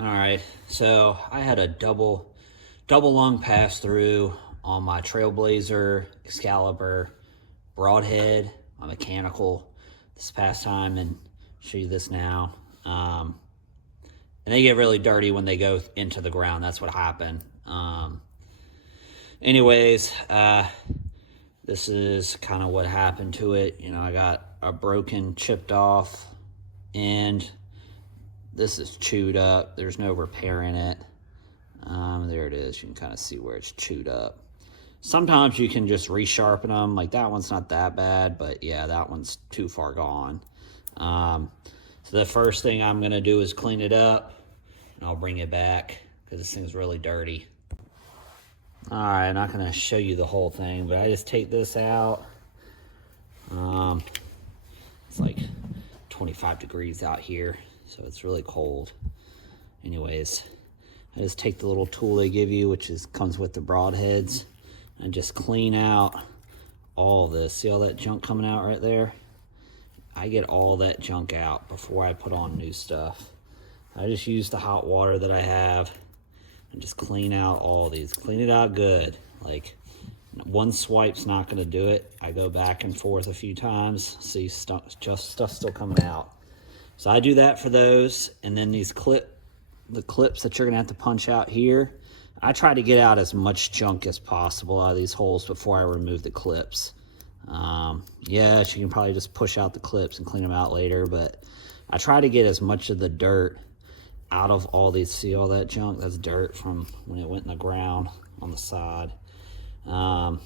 All right, so I had a double lung pass through on my Trailblazer Excalibur Broadhead, my mechanical, this past time, and show you this now. And they get really dirty when they go into the ground. That's what happened. Anyways, this is kind of what happened to it. You know, I got a broken, chipped off end. This is chewed up. There's no repairing it. There it is. You can kind of see where it's chewed up. Sometimes you can just resharpen them. Like that one's not that bad, but yeah, that one's too far gone. So the first thing I'm going to do is clean it up, and I'll bring it back because this thing's really dirty. All right, I'm not going to show you the whole thing, but I just take this out. It's like 25 degrees out here, so it's really cold. Anyways, I just take the little tool they give you, which comes with the broadheads, and just clean out all of this. See all that junk coming out right there? I get all that junk out before I put on new stuff. I just use the hot water that I have and just clean out all these. Clean it out good. Like, one swipe's not going to do it. I go back and forth a few times, see stuff still coming out. So I do that for those, and then the clips that you're going to have to punch out here, I try to get out as much junk as possible out of these holes before I remove the clips. Yes, you can probably just push out the clips and clean them out later, but I try to get as much of the dirt out of all these. See all that junk? That's dirt from when it went in the ground on the side. So I'm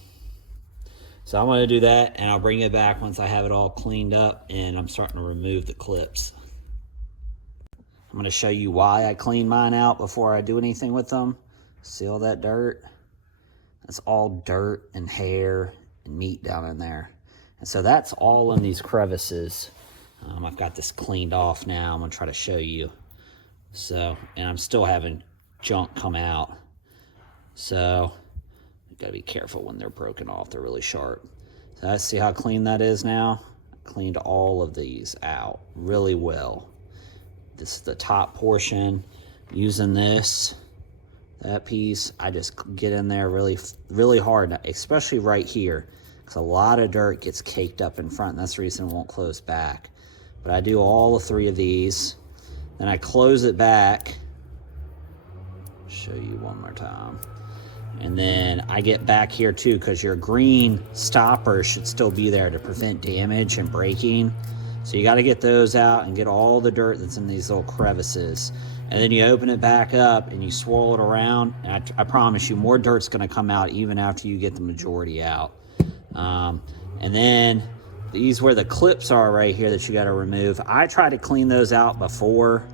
going to do that, and I'll bring it back once I have it all cleaned up and I'm starting to remove the clips. I'm going to show you why I clean mine out before I do anything with them. See all that dirt? That's all dirt and hair and meat down in there. And so that's all in these crevices. I've got this cleaned off now. I'm going to try to show you. So, and I'm still having junk come out. So, you got to be careful when they're broken off. They're really sharp. So, I see how clean that is now. I cleaned all of these out really well. This is the top portion. Using that piece, I just get in there really, really hard, especially right here, because a lot of dirt gets caked up in front, and that's the reason it won't close back. But I do all three of these, then I close it back. Show you one more time. And then I get back here too, because your green stopper should still be there to prevent damage and breaking. So you got to get those out and get all the dirt that's in these little crevices. And then you open it back up and you swirl it around. And I promise you, more dirt's going to come out even after you get the majority out. And then these where the clips are right here that you got to remove, I try to clean those out before.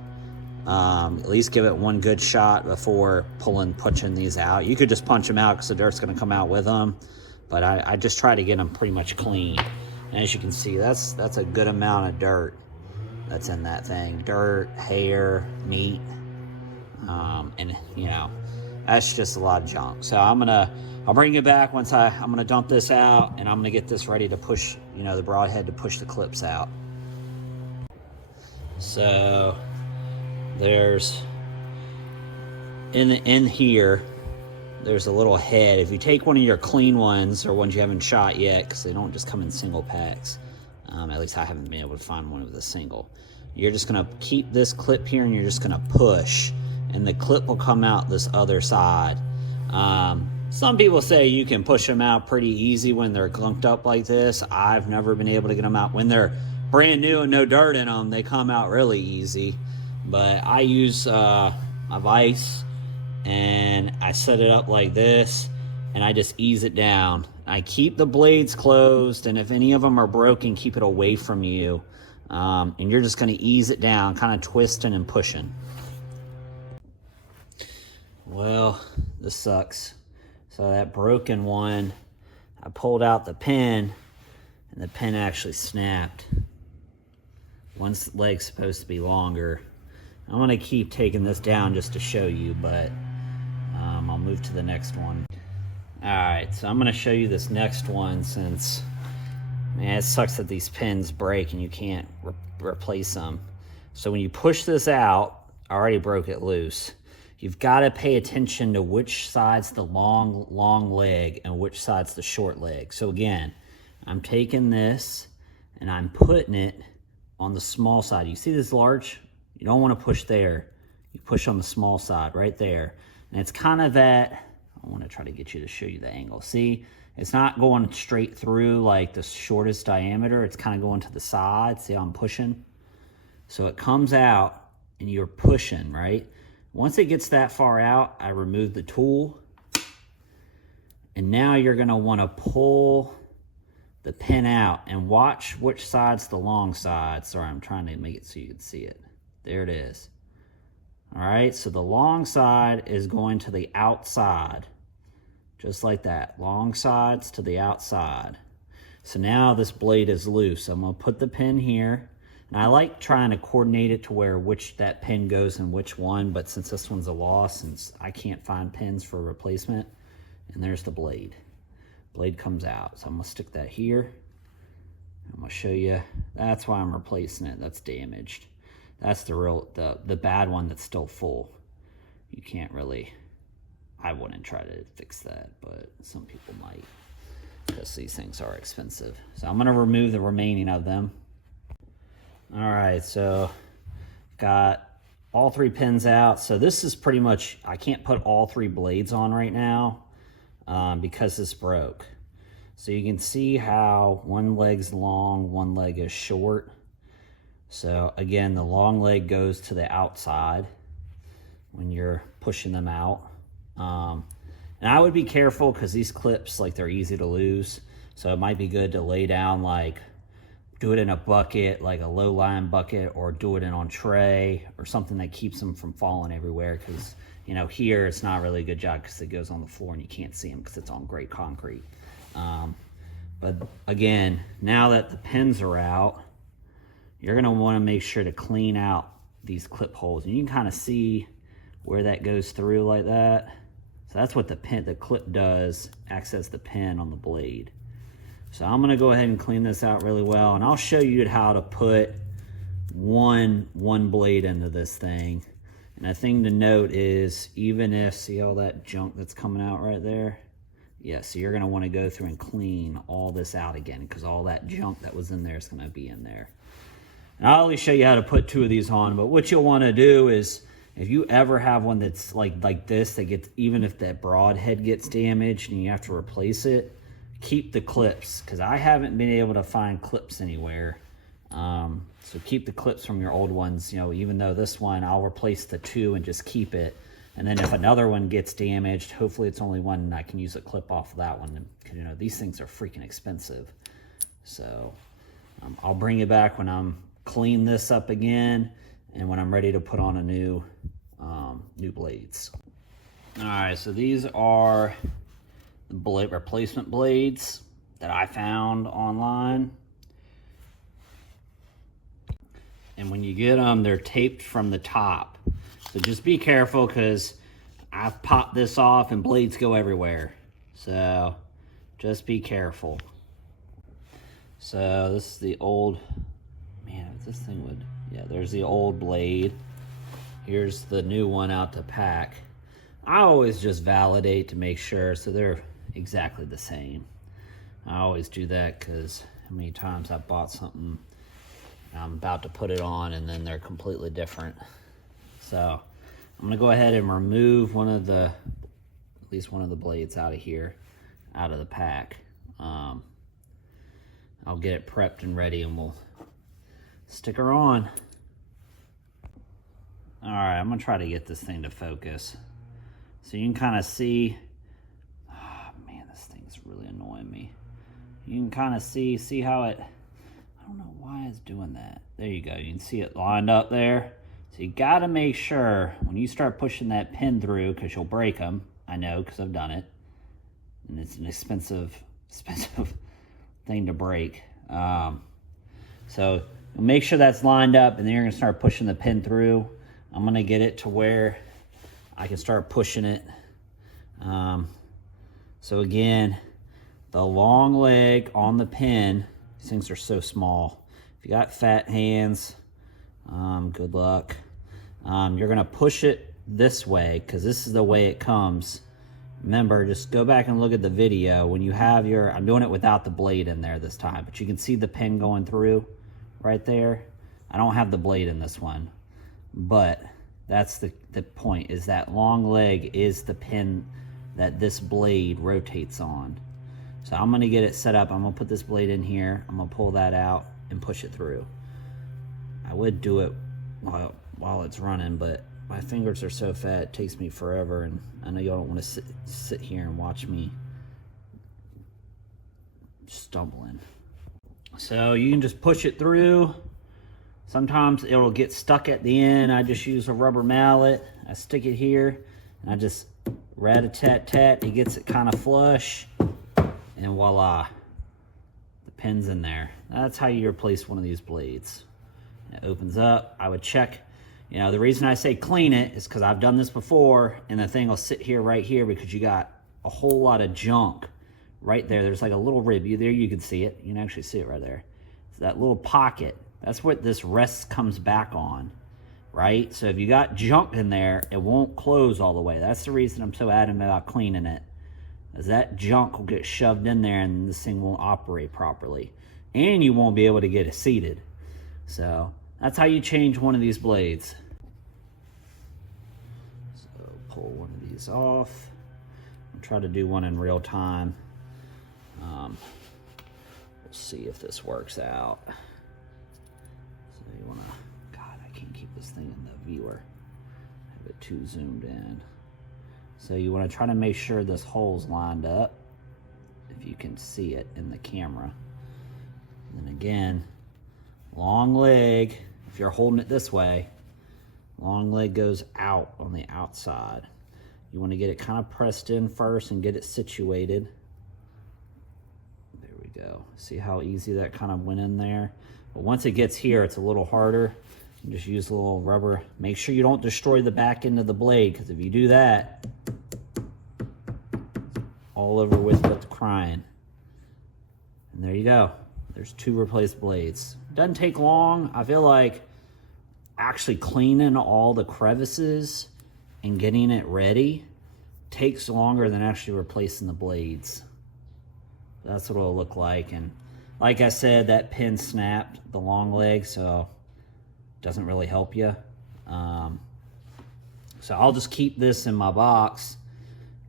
At least give it one good shot before punching these out. You could just punch them out because the dirt's going to come out with them. But I just try to get them pretty much clean. And as you can see, that's a good amount of dirt that's in that thing. Dirt, hair, meat, and you know, that's just a lot of junk. So I'll bring it back once I'm gonna dump this out, and I'm gonna get this ready to push, you know, the broadhead to push the clips out. So there's in here. There's a little head. If you take one of your clean ones or ones you haven't shot yet, because they don't just come in single packs, at least I haven't been able to find one with a single, you're just going to keep this clip here and you're just going to push, and the clip will come out this other side. Some people say you can push them out pretty easy when they're glunked up like this. I've never been able to get them out. When they're brand new and no dirt in them, they come out really easy. But I use a vise, and I set it up like this, and I just ease it down. I keep the blades closed, and if any of them are broken, keep it away from you. And you're just going to ease it down, kind of twisting and pushing. Well, this sucks. So that broken one, I pulled out the pin, and the pin actually snapped. One leg's supposed to be longer. I'm going to keep taking this down just to show you, but I'll move to the next one. Alright, so I'm going to show you this next one, since, man, it sucks that these pins break and you can't replace them. So when you push this out, I already broke it loose. You've got to pay attention to which side's the long leg and which side's the short leg. So again, I'm taking this and I'm putting it on the small side. You see this large? You don't want to push there. You push on the small side right there. And it's kind of at, I want to try to get you to show you the angle. See, it's not going straight through like the shortest diameter. It's kind of going to the side. See how I'm pushing? So it comes out and you're pushing, right? Once it gets that far out, I remove the tool. And now you're going to want to pull the pin out and watch which side's the long side. Sorry, I'm trying to make it so you can see it. There it is. All right, so the long side is going to the outside, just like that. Long sides to the outside. So now this blade is loose. I'm gonna put the pin here. And I like trying to coordinate it to where which that pin goes in which one, but since this one's a loss, since I can't find pins for replacement, and there's the blade. Blade comes out. So I'm gonna stick that here. I'm gonna show you, that's why I'm replacing it. That's damaged. That's the bad one that's still full. You can't really, I wouldn't try to fix that, but some people might, because these things are expensive. So I'm gonna remove the remaining of them. All right, so got all 3 pins out. So this is pretty much, I can't put all 3 blades on right now because this broke. So you can see how one leg's long, one leg is short. So again, the long leg goes to the outside when you're pushing them out. And I would be careful because these clips, like, they're easy to lose. So it might be good to lay down, like, do it in a bucket, like a low-lying bucket, or do it in on tray or something that keeps them from falling everywhere. Because, you know, here it's not really a good job because it goes on the floor and you can't see them because it's on gray concrete. But again, now that the pins are out, you're gonna wanna make sure to clean out these clip holes. And you can kind of see where that goes through like that. So that's what the clip does, acts as the pin on the blade. So I'm gonna go ahead and clean this out really well, and I'll show you how to put one blade into this thing. And a thing to note is, even if, see all that junk that's coming out right there? Yeah, so you're gonna wanna go through and clean all this out again, because all that junk that was in there is gonna be in there. And I'll only show you how to put 2 of these on, but what you'll want to do is, if you ever have one that's like this, that gets, even if that broadhead gets damaged and you have to replace it, keep the clips, because I haven't been able to find clips anywhere. So keep the clips from your old ones, you know, even though this one, I'll replace the 2 and just keep it. And then if another one gets damaged, hopefully it's only one and I can use a clip off of that one, because, you know, these things are freaking expensive. So I'll bring it back when I'm clean this up again and when I'm ready to put on a new blades. All right, so these are the blade replacement blades that I found online. And when you get them, they're taped from the top. So just be careful, because I've popped this off and blades go everywhere. So just be careful. So this is the old, man, if this thing would, yeah, there's the old blade. Here's the new one out to pack. I always just validate to make sure, so they're exactly the same. I always do that because how many times I've bought something and I'm about to put it on and then they're completely different. So I'm gonna go ahead and remove at least one of the blades out of here, out of the pack. I'll get it prepped and ready and we'll stick her on. All right, I'm gonna try to get this thing to focus. So you can kind of see, oh man, this thing's really annoying me. You can kind of see how it, I don't know why it's doing that. There you go, you can see it lined up there. So you gotta make sure when you start pushing that pin through, because you'll break them, I know, because I've done it. And it's an expensive thing to break. So make sure that's lined up, and then you're gonna start pushing the pin through. I'm gonna get it to where I can start pushing it. So again, the long leg on the pin, these things are so small. If you got fat hands, good luck. You're gonna push it this way because this is the way it comes. Remember, just go back and look at the video. When you have your, I'm doing it without the blade in there this time, but you can see the pin going through right there. I don't have the blade in this one, but that's the point, is that long leg is the pin that this blade rotates on. So I'm gonna get it set up. I'm gonna put this blade in here. I'm gonna pull that out and push it through. I would do it while it's running, but my fingers are so fat, it takes me forever, and I know y'all don't want to sit here and watch me stumbling. So you can just push it through. Sometimes it'll get stuck at the end. I just use a rubber mallet. I stick it here, and I just rat-a-tat-tat. It gets it kind of flush, and voila, the pin's in there. That's how you replace one of these blades. It opens up. I would check. You know, the reason I say clean it is because I've done this before, and the thing will sit here right here because you got a whole lot of junk right there. There's like a little rib. There you can see it. You can actually see it right there. So that little pocket, that's what this rest comes back on, right? So if you got junk in there, it won't close all the way. That's the reason I'm so adamant about cleaning it, is that junk will get shoved in there and this thing won't operate properly. And you won't be able to get it seated. So that's how you change one of these blades. So pull one of these off. I'll try to do one in real time. We'll see if this works out. So you wanna, God, I can't keep this thing in the viewer. I have it too zoomed in. So you wanna try to make sure this hole's lined up, if you can see it in the camera. And then again, long leg, if you're holding it this way, long leg goes out on the outside. You want to get it kind of pressed in first and get it situated. There we go. See how easy that kind of went in there? But once it gets here, it's a little harder. You just use a little rubber. Make sure you don't destroy the back end of the blade, because if you do that, all over with the crying. And there you go. There's 2 replaced blades. Doesn't take long. I feel like actually cleaning all the crevices and getting it ready takes longer than actually replacing the blades. That's what it'll look like. And like I said, that pin snapped the long leg, so it doesn't really help you. So I'll just keep this in my box,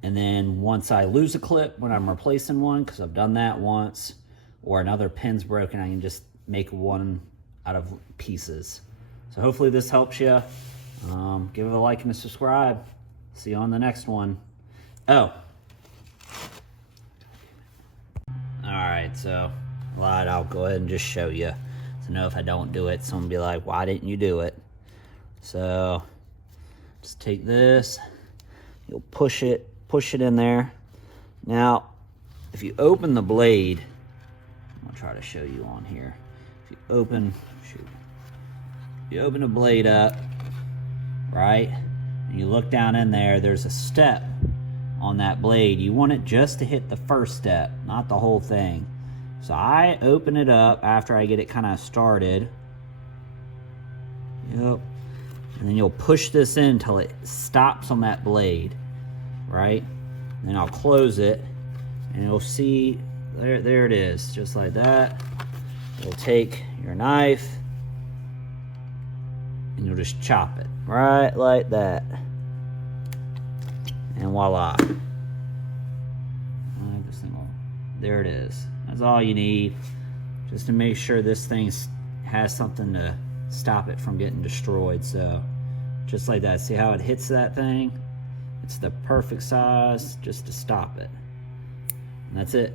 and then once I lose a clip when I'm replacing one, because I've done that once, or another pin's broken, I can just make one out of pieces. So hopefully this helps you. Give it a like and a subscribe. See you on the next one. Oh. Alright, so I'll go ahead and just show you. So know if I don't do it, someone will be like, why didn't you do it? So just take this, you'll push it in there. Now, if you open the blade, I'll try to show you on here. If you open the blade up, right, and you look down in there, there's a step on that blade. You want it just to hit the first step, not the whole thing. So I open it up after I get it kind of started. Yep. And then you'll push this in until it stops on that blade, right? Then I'll close it, and you'll see, there it is, just like that. You'll take your knife, and you'll just chop it, right like that. And voila. There it is. That's all you need, just to make sure this thing has something to stop it from getting destroyed. So just like that, see how it hits that thing? It's the perfect size just to stop it. And that's it.